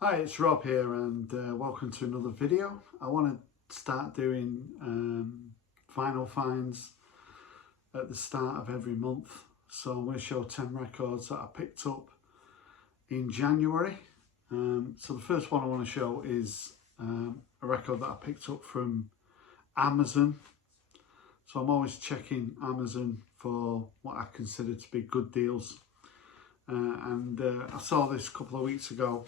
Hi, it's Rob here and welcome to another video. I want to start doing vinyl finds at the start of every month. So I'm going to show 10 records that I picked up in January. So the first one I want to show is a record that I picked up from Amazon. So I'm always checking Amazon for what I consider to be good deals. And I saw this a couple of weeks ago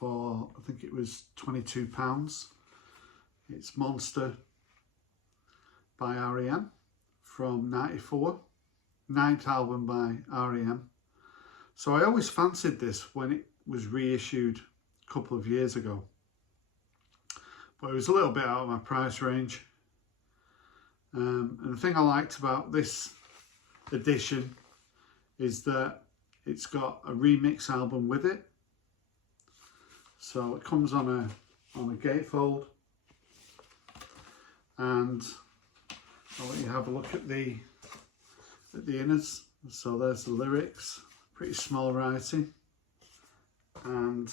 for, I think it was £22. It's Monster by R.E.M. from '94, ninth album by R.E.M. So I always fancied this when it was reissued a couple of years ago, but it was a little bit out of my price range. And the thing I liked about this edition is that it's got a remix album with it. So it comes on a gatefold, and I'll let you have a look at the inners. So there's the lyrics, pretty small writing, and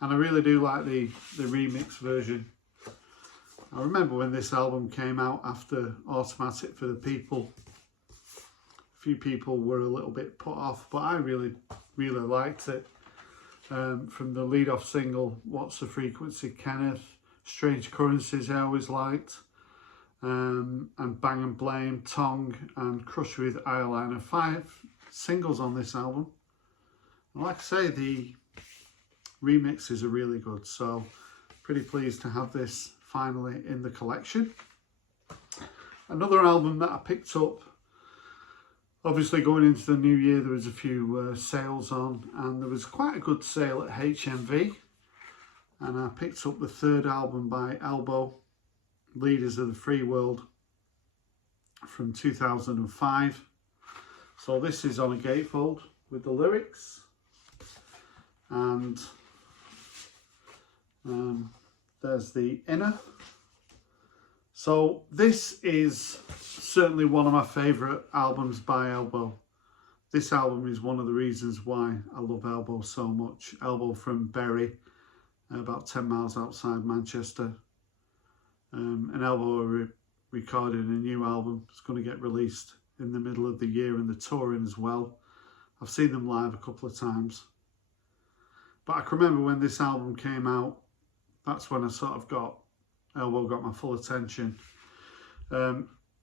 I really do like the remix version. I remember when this album came out after Automatic for the People, a few people were a little bit put off, but I really liked it. From the lead-off single, What's the Frequency, Kenneth, Strange Currencies I always liked, and Bang and Blame, Tongue, and Crush with Eyeliner. 5 singles on this album. And like I say, the remixes are really good, so pretty pleased to have this finally in the collection. Another album that I picked up, obviously going into the new year, there was a few sales on, and there was quite a good sale at HMV, and I picked up the third album by Elbow, Leaders of the Free World, from 2005. So this is on a gatefold with the lyrics, and there's the inner. So this is certainly one of my favourite albums by Elbow. This album is one of the reasons why I love Elbow so much. Elbow from Bury, about 10 miles outside Manchester. And Elbow are recording a new album. It's going to get released in the middle of the year, and they're touring as well. I've seen them live a couple of times. But I can remember when this album came out, that's when I sort of Elbow got my full attention.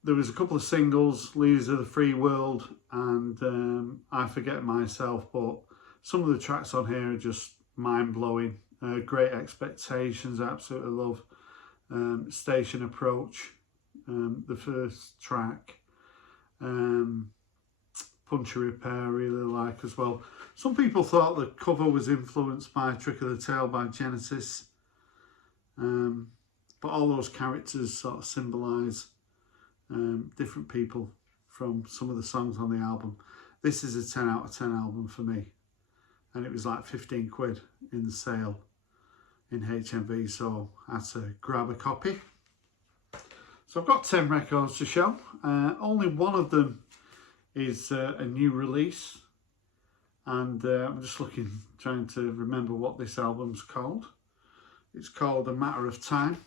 There was a couple of singles, Leaders of the Free World and I Forget Myself, but some of the tracks on here are just mind-blowing. Great Expectations, I absolutely love. Station Approach, the first track. Puncture Repair, I really like as well. Some people thought the cover was influenced by Trick of the Tail by Genesis. But all those characters sort of symbolise different people from some of the songs on the album. This is a 10 out of 10 album for me. And it was like 15 quid in the sale in HMV, so I had to grab a copy. So I've got 10 records to show. Only one of them is a new release. And I'm just trying to remember what this album's called. It's called A Matter of Time,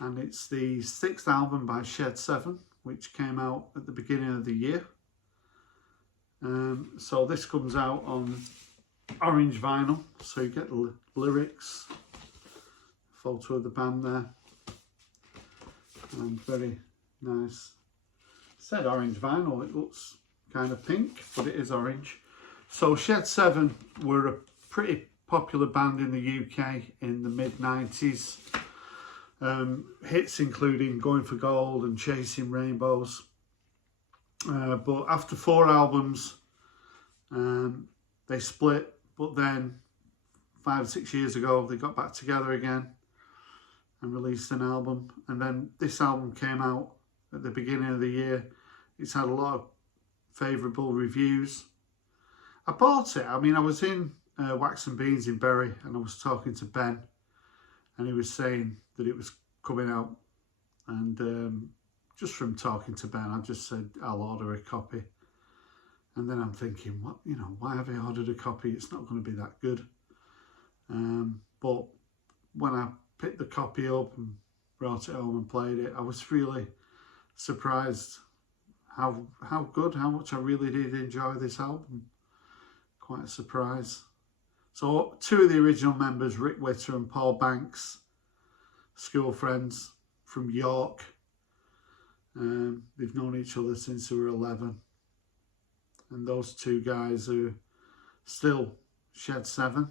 and it's the 6th album by Shed 7, which came out at the beginning of the year. So this comes out on orange vinyl, so you get the lyrics, photo of the band there, and very nice. It said orange vinyl, it looks kind of pink, but it is orange. So Shed 7 were a pretty popular band in the UK in the mid-90s. Hits including Going for Gold and Chasing Rainbows. But after 4 albums, they split, but then 5 or 6 years ago they got back together again and released an album. And then this album came out at the beginning of the year. It's had a lot of favourable reviews. I bought it. I mean, I was in Wax and Beans in Bury, and I was talking to Ben, and he was saying that it was coming out, and just from talking to Ben, I just said I'll order a copy. And then I'm thinking, what, why have I ordered a copy? It's not going to be that good. But when I picked the copy up and brought it home and played it, I was really surprised how good, how much I really did enjoy this album. Quite a surprise. So two of the original members, Rick Witter and Paul Banks, school friends from York. They've known each other since they were 11. And those two guys are still Shed 7.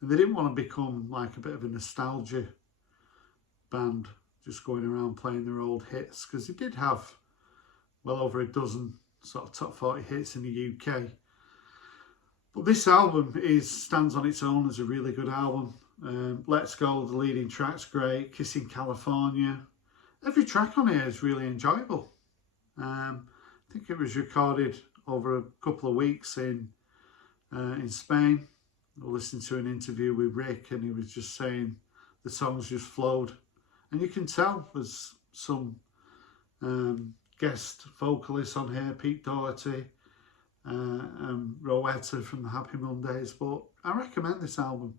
And they didn't want to become like a bit of a nostalgia band, just going around playing their old hits, because they did have well over a dozen sort of top 40 hits in the UK. But this album stands on its own as a really good album. Let's Go, the leading track's great. Kissing California. Every track on here is really enjoyable. I think it was recorded over a couple of weeks in Spain. I listened to an interview with Rick, and he was just saying the songs just flowed. And you can tell there's some guest vocalists on here, Pete Doherty, and Rowetta from the Happy Mondays. But I recommend this album.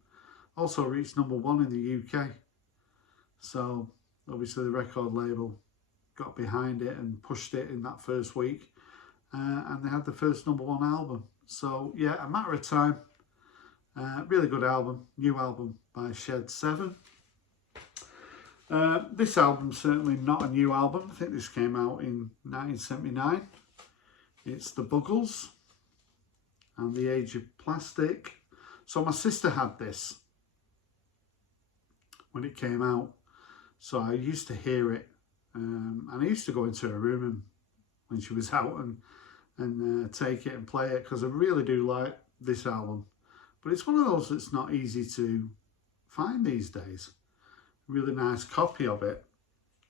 Also reached #1 in the UK. So obviously the record label got behind it and pushed it in that first week. And they had the first #1 album. So yeah, a matter of time. Really good album. New album by Shed 7. This album's certainly not a new album. I think this came out in 1979. It's the Bugles and The Age of Plastic. So my sister had this when it came out. So I used to hear it. And I used to go into her room and, when she was out and take it and play it, because I really do like this album. But it's one of those that's not easy to find these days. Really nice copy of it.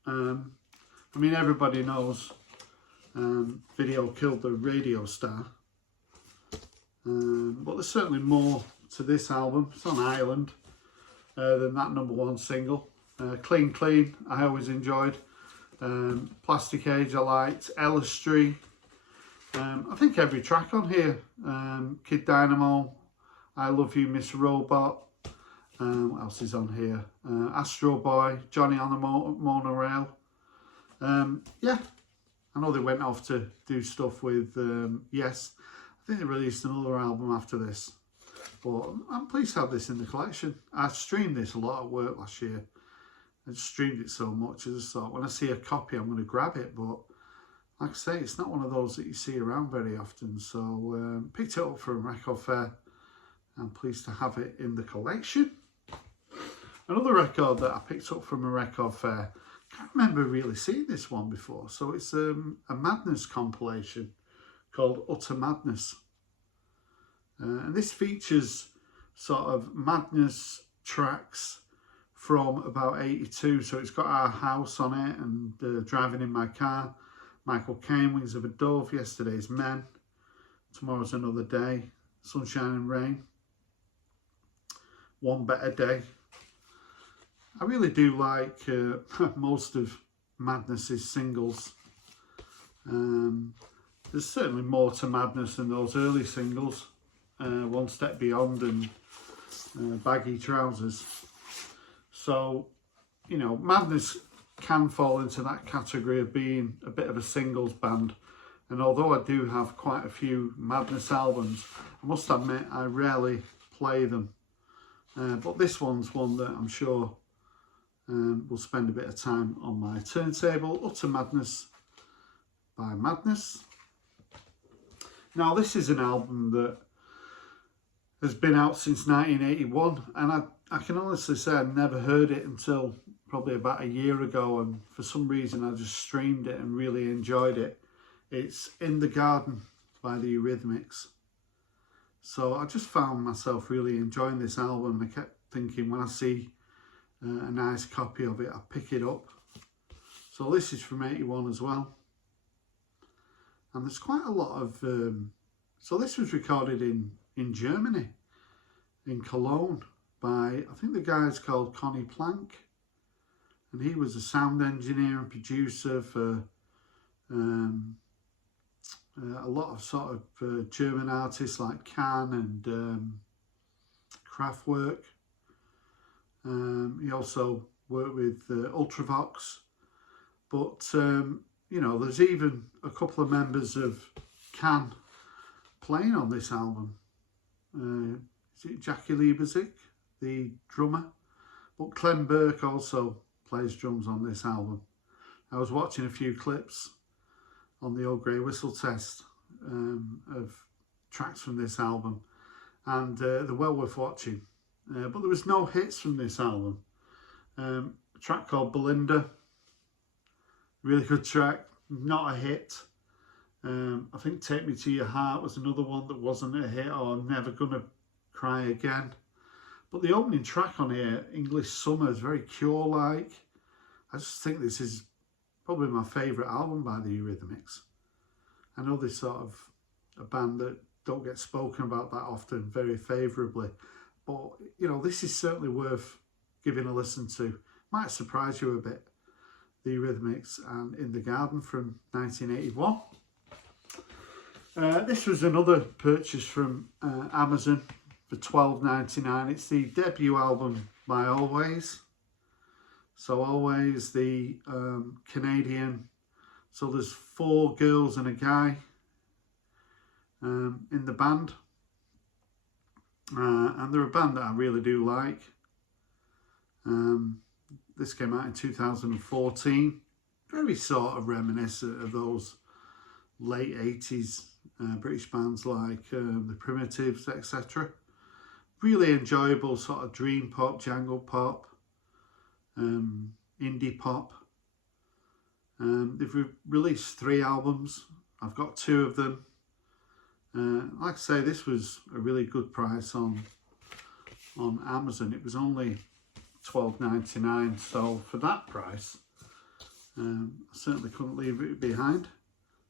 I mean, everybody knows Video killed the radio star. But there's certainly more to this album. It's on Ireland than that #1 single. Clean Clean, I always enjoyed. Plastic Age, I liked. Elstree. I think every track on here. Kid Dynamo, I Love You, Miss Robot. What else is on here? Astro Boy, Johnny on the Monorail. Yeah, I know they went off to do stuff with Yes. I think they released another album after this. But I'm pleased to have this in the collection. I streamed this a lot at work last year. I just streamed it so much. I just thought, when I see a copy, I'm going to grab it. But like I say, it's not one of those that you see around very often. So picked it up from Record Fair. I'm pleased to have it in the collection. Another record that I picked up from a Record Fair. I can't remember really seeing this one before. So it's a Madness compilation called Utter Madness. And this features sort of Madness tracks from about 82. So it's got Our House on it, and Driving in My Car, Michael Caine, Wings of a Dove, Yesterday's Men, Tomorrow's Another Day, Sunshine and Rain, One Better Day. I really do like most of Madness's singles. There's certainly more to Madness than those early singles. One Step Beyond and Baggy Trousers. So, you know, Madness can fall into that category of being a bit of a singles band. And although I do have quite a few Madness albums, I must admit I rarely play them. But this one's one that I'm sure will spend a bit of time on my turntable. Utter Madness by Madness. Now, this is an album that has been out since 1981, and I can honestly say I never heard it until probably about a year ago, and for some reason I just streamed it and really enjoyed it. It's In The Garden by the Rhythmics. So I just found myself really enjoying this album. I kept thinking, when I see a nice copy of it, I'll pick it up. So this is from 81 as well. And there's quite a lot of... so this was recorded in Germany, in Cologne, by, I think the guy's called Conny Plank. And he was a sound engineer and producer for a lot of sort of German artists like Can and Kraftwerk. He also worked with Ultravox, but you know, there's even a couple of members of Can playing on this album. Is it Jackie Lieberzik, the drummer? But Clem Burke also plays drums on this album. I was watching a few clips on the Old Grey Whistle test of tracks from this album, and they're well worth watching. But there was no hits from this album. A track called Belinda, really good track, not a hit. I think Take Me To Your Heart was another one that wasn't a hit, or Never Gonna Cry Again. But the opening track on here, English Summer, is very Cure-like. I just think this is probably my favourite album by the Eurythmics. I know they're sort of a band that don't get spoken about that often very favourably, but you know, this is certainly worth giving a listen to. Might surprise you a bit. The Rhythmics and In The Garden from 1981. This was another purchase from Amazon for $12.99. It's the debut album by Always. So Always, the Canadian. So there's 4 girls and a guy in the band. And they're a band that I really do like. This came out in 2014. Very sort of reminiscent of those late 80s British bands like the Primitives, etc. Really enjoyable sort of dream pop, jangle pop, indie pop. They've released 3 albums. I've got 2 of them. Like I say, this was a really good price on Amazon. It was only $12.99, so for that price, I certainly couldn't leave it behind.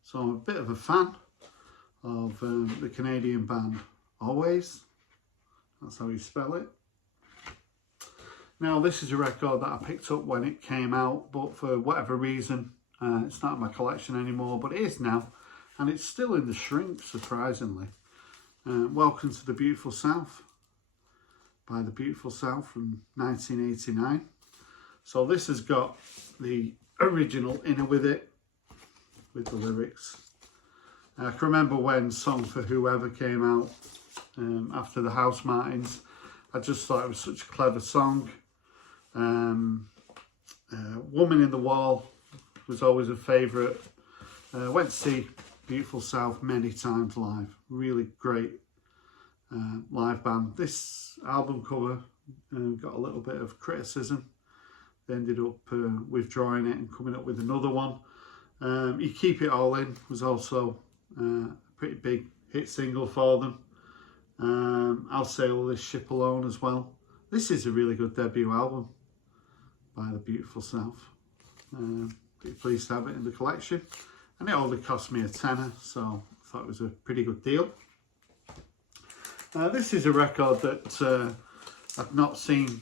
So I'm a bit of a fan of the Canadian band Always. That's how you spell it. Now, this is a record that I picked up when it came out, but for whatever reason, it's not in my collection anymore, but it is now, and it's still in the shrink, surprisingly. Welcome to the Beautiful South by The Beautiful South from 1989. So this has got the original inner with it, with the lyrics. I can remember when Song for Whoever came out after the House Martins. I just thought it was such a clever song. Woman in the Wall was always a favourite. Went to see Beautiful South many times live. Really great live band. This album cover got a little bit of criticism. They ended up withdrawing it and coming up with another one. You Keep It All In was also a pretty big hit single for them. I'll Sail This Ship Alone as well. This is a really good debut album by The Beautiful South. Pretty pleased to have it in the collection, and it only cost me $10, so I thought it was a pretty good deal. This is a record that I've not seen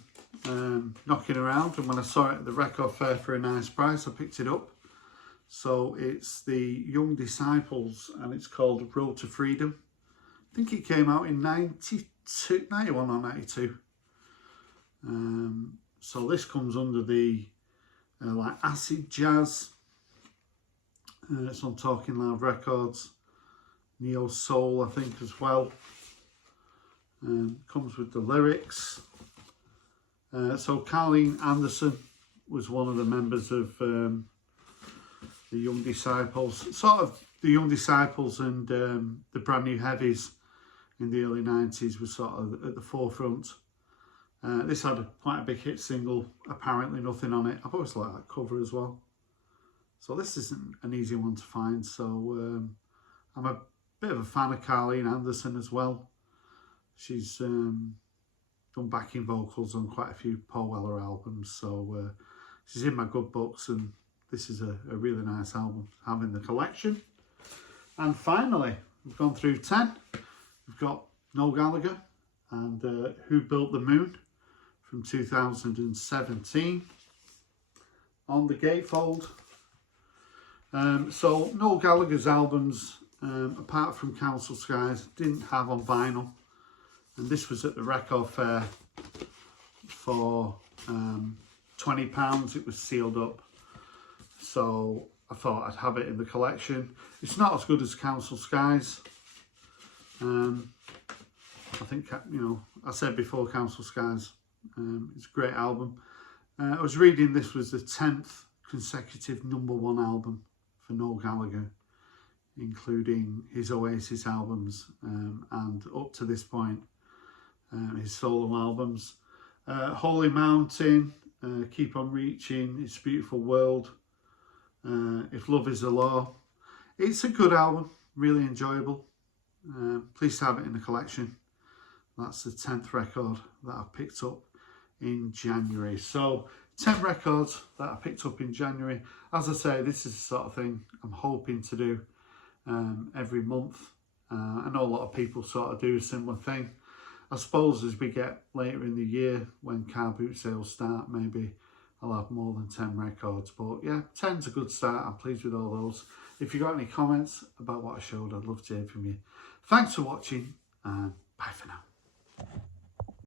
knocking around, and when I saw it at the record fair for a nice price, I picked it up. So it's the Young Disciples, and it's called Road to Freedom. I think it came out in 91 or 92. So this comes under the like acid jazz. It's on Talking Loud Records. Neo Soul, I think, as well. Comes with the lyrics. So Carleen Anderson was one of the members of the Young Disciples. Sort of the Young Disciples and the Brand New Heavies in the early 90s was sort of at the forefront. This had quite a big hit single, Apparently Nothing on it. I've always liked that cover as well. So this isn't an easy one to find. So I'm a bit of a fan of Carleen Anderson as well. She's done backing vocals on quite a few Paul Weller albums. So she's in my good books, and this is a really nice album to have in the collection. And finally, we've gone through 10. We've got Noel Gallagher and Who Built the Moon from 2017 on the gatefold. So Noel Gallagher's albums, apart from Council Skies, didn't have on vinyl. and this was at the record fair for £20. It was sealed up, so I thought I'd have it in the collection. It's not as good as Council Skies. I think, you know, I said before, Council Skies, it's a great album. I was reading this was the 10th consecutive #1 album for Noel Gallagher, including his Oasis albums, and up to this point, his solo albums. Holy Mountain, Keep On Reaching, It's a Beautiful World, If Love Is the Law. It's a good album, really enjoyable. Pleased to have it in the collection. That's the 10th record that I picked up in January. So 10 records that I picked up in January. As I say, this is the sort of thing I'm hoping to do every month. I know a lot of people sort of do a similar thing. I suppose as we get later in the year, when car boot sales start, maybe I'll have more than 10 records. But yeah, 10's a good start. I'm pleased with all those. If you've got any comments about what I showed, I'd love to hear from you. Thanks for watching, and bye for now.